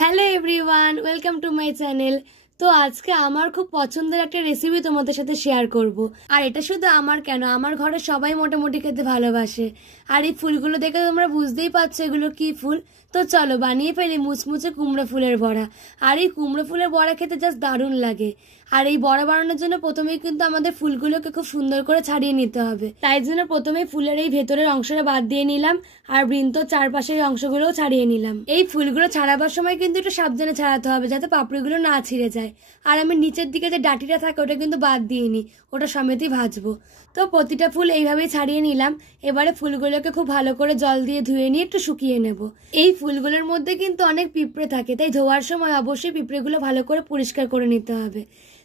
Hello everyone, welcome to my channel. তো আজকে আমার খুব পছন্দের একটা রেসিপি তোমাদের সাথে শেয়ার করব। আর এটা শুধু আমার কেন, আমার ঘরে সবাই মোটামুটি খেতে ভালোবাসে। আর এই ফুলগুলো দেখে তোমরা বুঝতেই পারছো এগুলো কি ফুল। তো চলো বানিয়ে ফেলি মুচমুচে কুমড়ো ফুলের বড়া। আর এই কুমড়ো ফুলের বড়া খেতে জাস্ট দারুণ লাগে। আর এই বড়া বানানোর জন্য প্রথমেই কিন্তু আমাদের ফুলগুলোকে খুব সুন্দর করে ছাড়িয়ে নিতে হবে। তাই জন্য প্রথমেই ফুলের এই ভেতরের অংশটা বাদ দিয়ে নিলাম, আর বৃন্তর চারপাশের অংশগুলোও ছাড়িয়ে নিলাম। এই ফুলগুলো ছাড়াবার সময় কিন্তু একটু সাবধানে ছাড়াতে হবে যাতে পাপড়িগুলো না ছিঁড়ে যায়। আর আমি নিচের দিকে যে ডাটিটা থাকে ওটা কিন্তু বাদ দিইনি, ওটা সমেতই ভাজবো। তো প্রতিটা ফুল এইভাবেই ছাড়িয়ে নিলাম। এবারে ফুলগুলোকে খুব ভালো করে জল দিয়ে ধুয়ে নিয়ে একটু শুকিয়ে নেব। এই ফুলগুলোর মধ্যে কিন্তু অনেক পিঁপড়ে থাকে, তাই ধোয়ার সময় অবশ্যই পিঁপড়েগুলো ভালো করে পরিষ্কার করে নিতে হবে।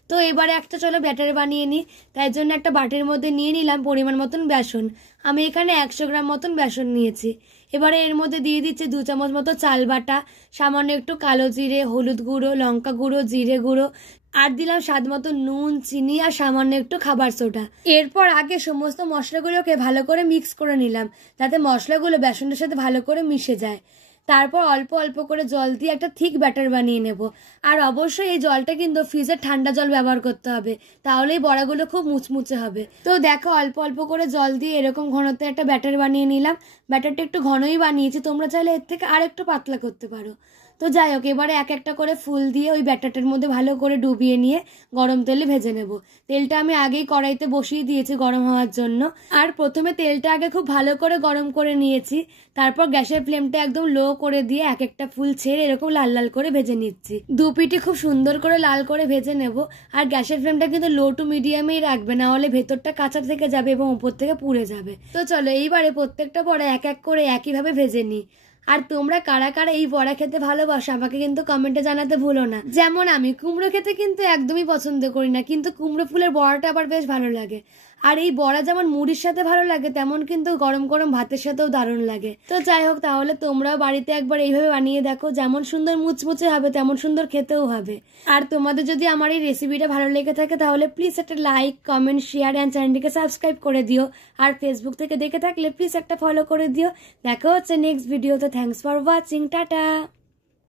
তো এবারে একটা চলো ব্যাটার বানিয়ে নিই। তাই জন্য একটা বাটির মধ্যে নিয়ে নিলাম পরিমাণ মতন বেসন। আমি এখানে 100 গ্রাম মতন বেসন নিয়েছি। এবারে এর মধ্যে দিয়ে দিচ্ছি 2 চামচ মতো চাল বাটা, সামান্য একটু কালো জিরে, হলুদ গুঁড়ো, লঙ্কা গুঁড়ো, জিরে গুঁড়ো, আর দিলাম স্বাদ মতো নুন, চিনি আর সামান্য একটু খাবার সোডা। এরপর আগে সমস্ত মশলাগুলোকে ভালো করে মিক্স করে নিলাম যাতে মশলাগুলো বেসনের সাথে ভালো করে মিশে যায়। তারপর অল্প অল্প করে জল দিয়ে একটা থিক ব্যাটার বানিয়ে নেব। আর অবশ্যই এই জলটা কিন্তু ফ্রিজের ঠান্ডা জল ব্যবহার করতে হবে, তাহলেই বড়াগুলো খুব মুচমুচে হবে। তো দেখো অল্প অল্প করে জল দিয়ে এরকম ঘনত্বে একটা ব্যাটার বানিয়ে নিলাম। ব্যাটারটা একটু ঘনই বানিয়েছি, তোমরা চাইলে এর থেকে আর একটু পাতলা করতে পারো। তো যাই হোক, এবারে এক একটা করে ফুল দিয়ে ওই ব্যাটারটার মধ্যে ভালো করে ডুবিয়ে নিয়ে গরম তেলে ভেজে নেব। তেলটা আমি আগেই কড়াইতে বসিয়ে দিয়েছি গরম হওয়ার জন্য। আর প্রথমে তেলটা আগে খুব ভালো করে গরম করে নিয়েছি, তারপর গ্যাসের ফ্লেমটা একদম লো করে দিয়ে এক একটা ফুল ছেড়ে এরকম লাল লাল করে ভেজে নিচ্ছি। দু পিঠে খুব সুন্দর করে লাল করে ভেজে নেব। আর গ্যাসের ফ্লেমটা কিন্তু লো টু মিডিয়ামেই রাখবে, না হলে ভেতরটা কাঁচা থেকে যাবে এবং উপর থেকে পুড়ে যাবে। তো চলো এইবারে প্রত্যেকটা বড়া এক এক করে একইভাবে ভেজে নিই। আর তোমরা কারা কারা এই বড়া খেতে ভালোবাসো আমাকে কিন্তু কমেন্টে জানাতে ভুলো না। যেমন আমি কুমড়ো খেতে কিন্তু একদমই পছন্দ করি না, কিন্তু কুমড়ো ফুলের বড়াটা আবার বেশ ভালো লাগে। আর এই বড়া যেমন মুড়ির সাথে ভালো লাগে, তেমন কিন্তু গরম গরম ভাতের সাথেও দারুণ লাগে। তো যাই হোক, তাহলে তোমরাও বাড়িতে একবার এইভাবে বানিয়ে দেখো, যেমন সুন্দর মুচমুচে হবে তেমন সুন্দর খেতেও হবে। আর তোমাদের যদি আমার এই রেসিপিটা ভালো লেগে থাকে তাহলে প্লিজ একটা লাইক, কমেন্ট, শেয়ার অ্যান্ড চ্যানেলটিকে সাবস্ক্রাইব করে দিও। আর ফেসবুক থেকে দেখে থাকলে প্লিজ একটা ফলো করে দিও। দেখা হচ্ছে নেক্সট ভিডিওতে। Thanks for watching, tata.